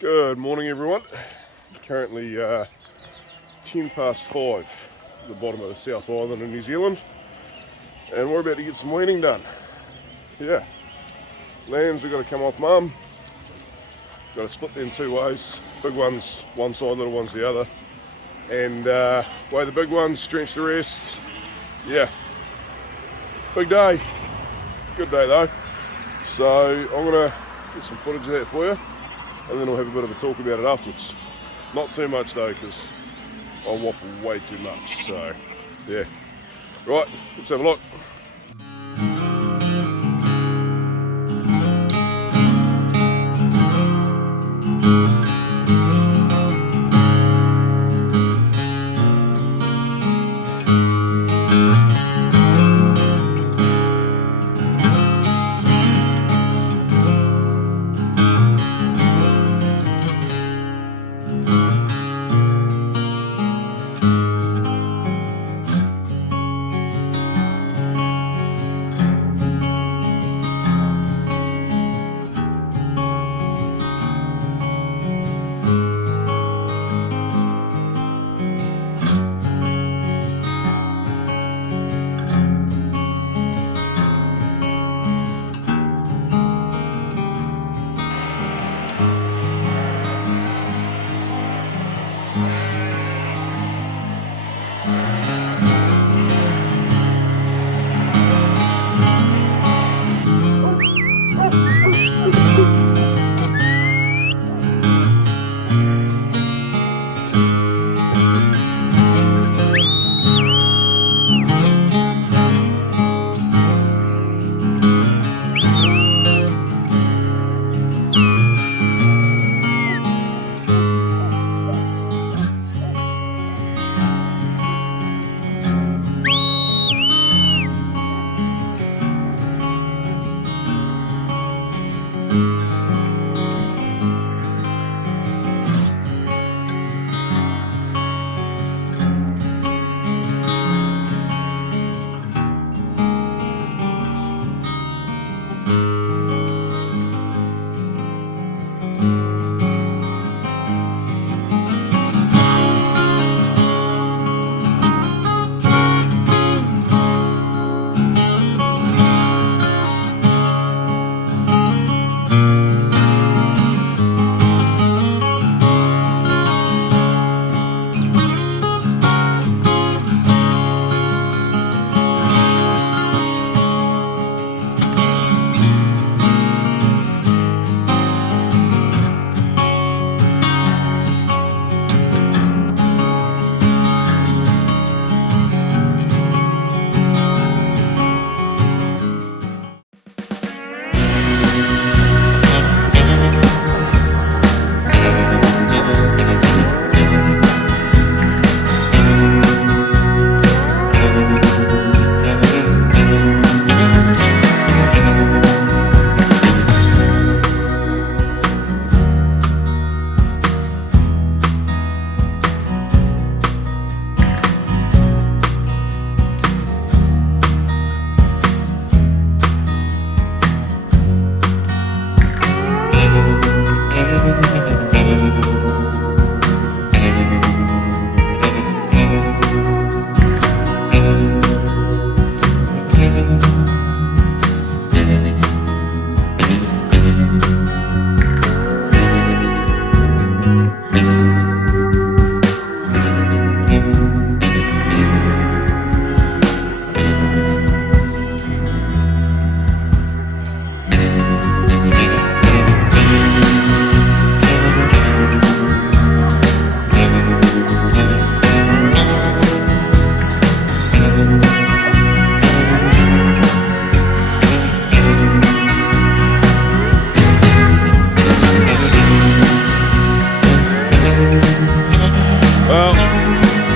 Good morning, everyone. Currently 10 past 5 at the bottom of the South Island in New Zealand, and we're about to get some weaning done. Yeah, lambs have got to come off mum. Got to split them two ways. Big ones one side, little ones the other, and weigh the big ones, stretch the rest. Yeah, big day. Good day though. So I'm gonna get some footage of that for you, and then we'll have a bit of a talk about it afterwards. Not too much though, because I'll waffle way too much. So yeah, right, let's have a look.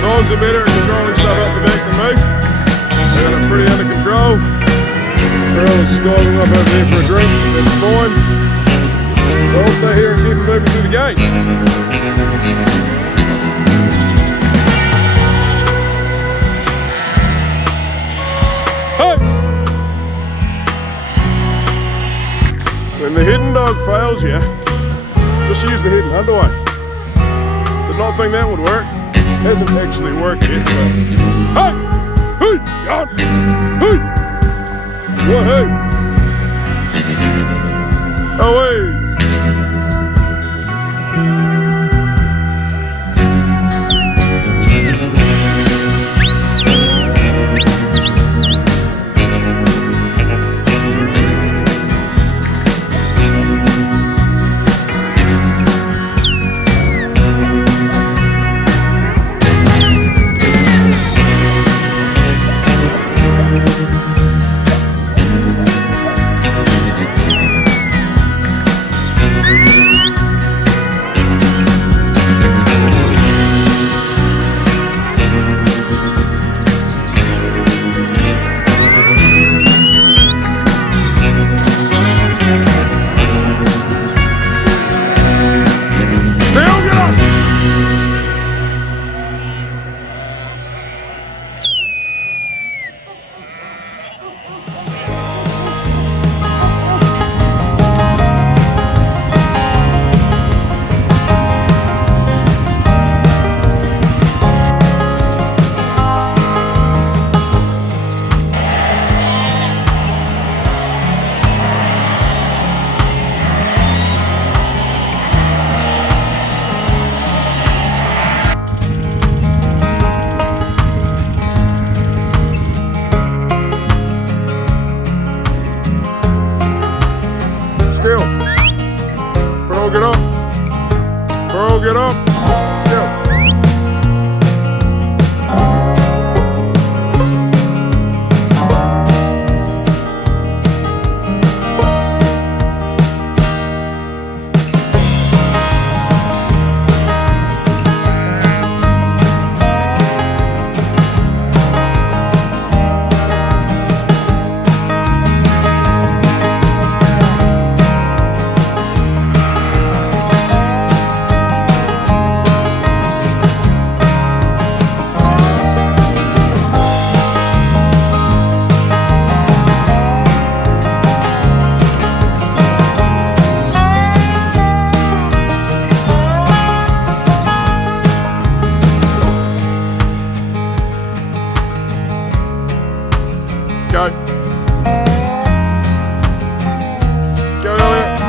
Dogs are better at controlling stuff up the back than me. They got it pretty under control. Girl is skiving up over there for a drink, that's fine. So I'll stay here and keep them moving through the gate. When the hidden dog fails you, just use the hidden underway. Did not think that would work. Hasn't actually worked yet, but hey! Hey! God! Hey! Whoa, hey! Away! Still. Pearl, get up. Pearl, get up. Still. Go. Go, Elliot.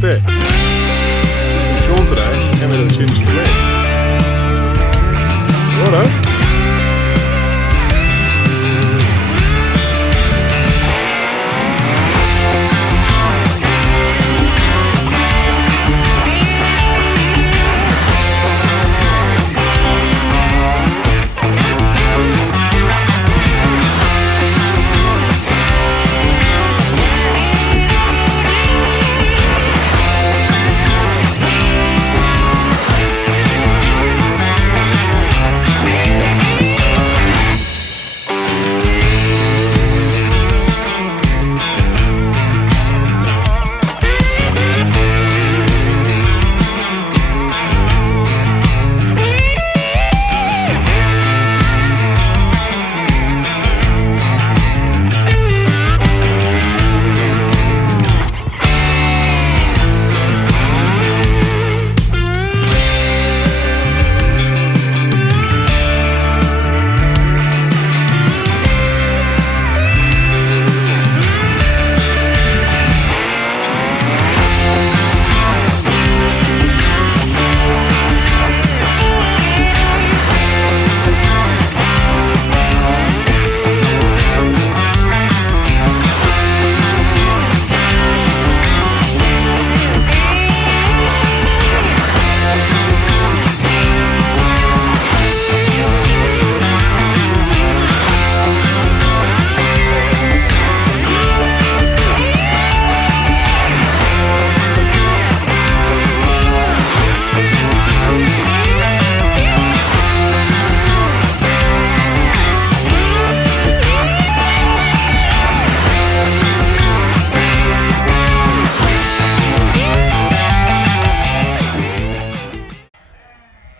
just that. Sean today, she's coming to the shed, she's back. Righto.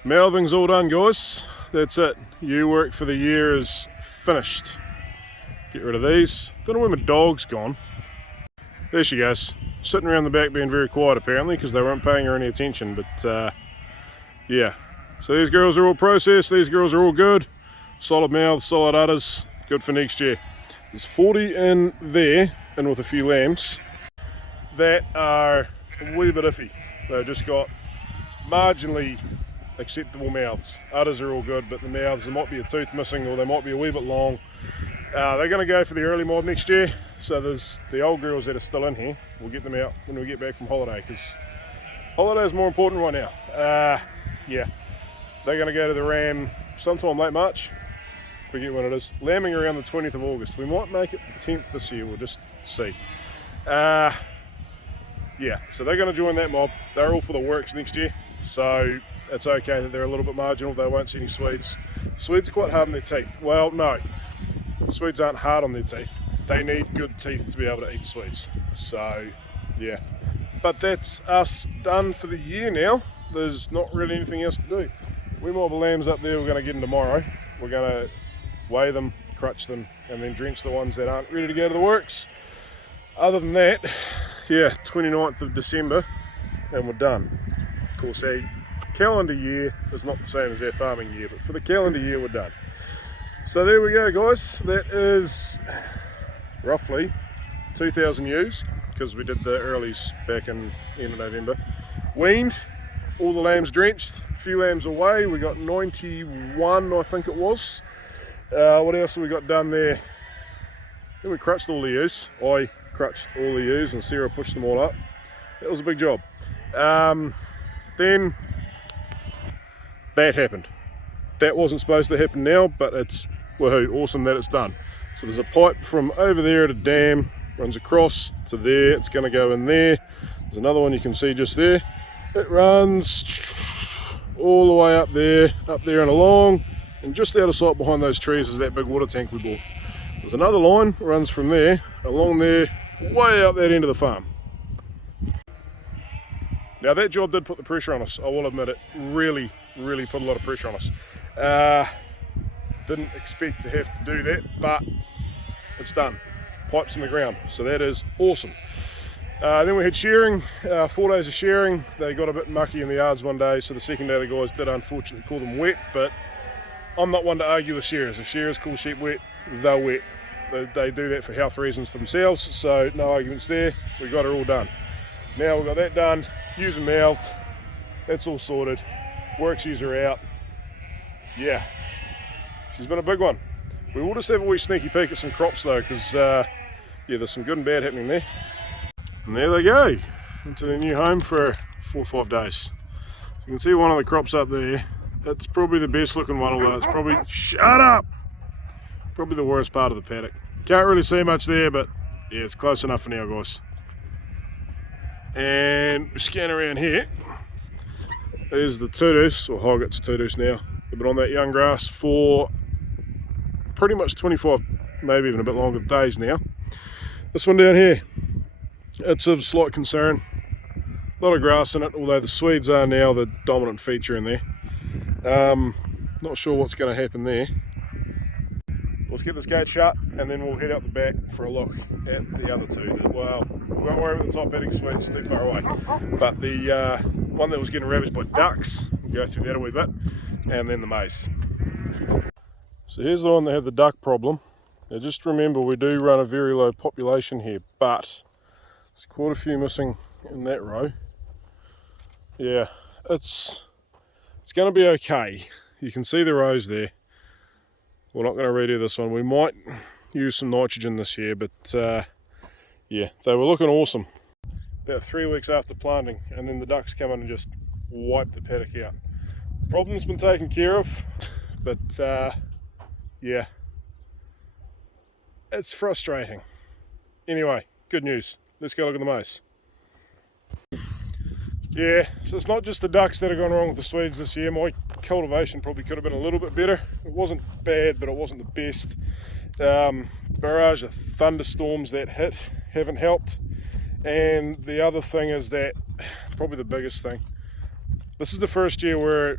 Mouthing's all done, guys. That's it. Ewe work for the year is finished. Get rid of these. Don't know where my dog's gone. There she goes. Sitting around the back being very quiet apparently because they weren't paying her any attention, but yeah. So these girls are all processed, these girls are all good. Solid mouths, solid udders, good for next year. There's 40 in there, and with a few lambs, that are a wee bit iffy. They've just got marginally acceptable mouths. Udders are all good, but the mouths, there might be a tooth missing or they might be a wee bit long. They're going to go for the early mob next year, so there's the old girls that are still in here. We'll get them out when we get back from holiday, because holiday is more important right now. Yeah, they're going to go to the ram sometime late March, forget when it is, lambing around the 20th of August. We might make it the 10th this year, we'll just see. Yeah, so they're going to join that mob. They're all for the works next year, so it's okay that they're a little bit marginal. They won't see any Swedes. Swedes are quite hard on their teeth. Well, no, Swedes aren't hard on their teeth. They need good teeth to be able to eat Swedes. So yeah, but that's us done for the year now. There's not really anything else to do. We mob the lambs up there, we're going to get them tomorrow. We're going to weigh them, crutch them, and then drench the ones that aren't ready to go to the works. Other than that, yeah, 29th of December and we're done. Of course, our calendar year is not the same as our farming year, but for the calendar year we're done. So there we go, guys. That is roughly 2,000 ewes, because we did the earlies back in end of November. Weaned, all the lambs drenched, a few lambs away. We got 91, I think it was. What else have we got done there? Then we crutched all the ewes. I crutched all the ewes and Sarah pushed them all up. That was a big job. Then that happened. That wasn't supposed to happen now, but it's woohoo, awesome that it's done. So there's a pipe from over there at a dam, runs across to there, it's going to go in there. There's another one you can see just there. It runs all the way up there and along, and just out of sight behind those trees is that big water tank we bought. There's another line that runs from there, along there, way out that end of the farm. Now that job did put the pressure on us, I will admit it, really put a lot of pressure on us. Didn't expect to have to do that, but it's done. Pipes in the ground, so that is awesome. Then we had shearing, 4 days of shearing. They got a bit mucky in the yards one day, so the second day the guys did unfortunately call them wet, but I'm not one to argue with shearers. If shearers call sheep wet, they're wet. They do that for health reasons for themselves, so no arguments there. We got it all done. Now we've got that done, using mouth, that's all sorted. Works user out. Yeah, she's been a big one. We will just have a wee sneaky peek at some crops though, because yeah, there's some good and bad happening there. And there they go, into their new home for 4 or 5 days. So you can see one of the crops up there. That's probably the best looking one, although it's probably, shut up! Probably the worst part of the paddock. Can't really see much there, but yeah, it's close enough for now, guys. And we scan around here. There's the two-deuce, or Hoggett's two-deuce now. They've been on that young grass for pretty much 25, maybe even a bit longer days now. This one down here, it's of slight concern. A lot of grass in it, although the Swedes are now the dominant feature in there. Not sure what's going to happen there. Let's get this gate shut and then we'll head out the back for a look at the other two. Well, we won't worry about the top heading Swedes, too far away. But the one that was getting ravaged by ducks, we'll go through that a wee bit, and then the maize. So here's the one that had the duck problem. Now just remember, we do run a very low population here, but there's quite a few missing in that row. Yeah, it's going to be okay. You can see the rows there. We're not going to redo this one. We might use some nitrogen this year, but yeah, they were looking awesome. About 3 weeks after planting, and then the ducks come in and just wipe the paddock out. Problem's been taken care of, but yeah, it's frustrating. Anyway, good news. Let's go look at the maize. Yeah, so it's not just the ducks that are going wrong with the Swedes this year. My cultivation probably could have been a little bit better. It wasn't bad, but it wasn't the best. Barrage of thunderstorms that hit haven't helped. And the other thing is that, probably the biggest thing, this is the first year where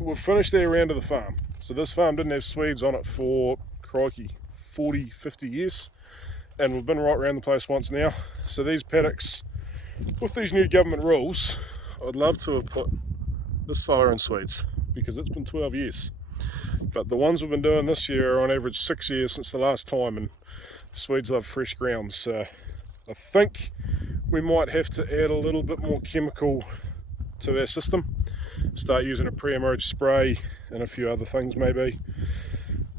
we've finished our round of the farm. So this farm didn't have Swedes on it for, crikey, 40, 50 years. And we've been right around the place once now. So these paddocks, with these new government rules, I'd love to have put this fella in Swedes, because it's been 12 years. But the ones we've been doing this year are on average 6 years since the last time, and Swedes love fresh ground. So I think we might have to add a little bit more chemical to our system. Start using a pre-emerge spray and a few other things maybe.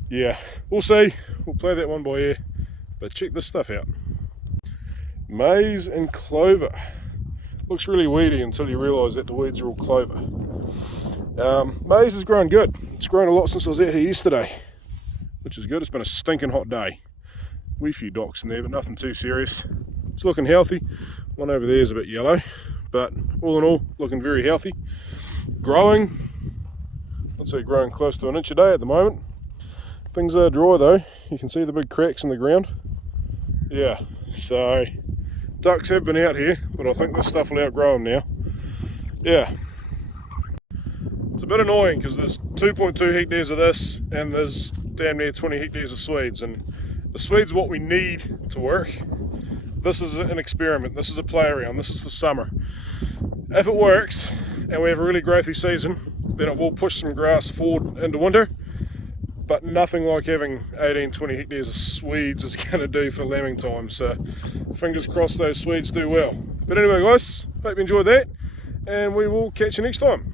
Yeah, we'll see. We'll play that one by ear. But check this stuff out. Maize and clover. Looks really weedy until you realise that the weeds are all clover. Maize has grown good. It's grown a lot since I was out here yesterday, which is good. It's been a stinking hot day. Wee few docks in there, but nothing too serious. It's looking healthy. One over there is a bit yellow, but all in all, looking very healthy. Growing, I'd say growing close to 1 inch a day at the moment. Things are dry though. You can see the big cracks in the ground. Yeah, so ducks have been out here, but I think this stuff will outgrow them now. Yeah. It's a bit annoying because there's 2.2 hectares of this and there's damn near 20 hectares of Swedes, and the Swedes what we need to work. This is an experiment, this is a play around, this is for summer. If it works and we have a really growthy season, then it will push some grass forward into winter, but nothing like having 18-20 hectares of Swedes is going to do for lambing time. So fingers crossed those Swedes do well. But anyway guys, hope you enjoyed that, and we will catch you next time.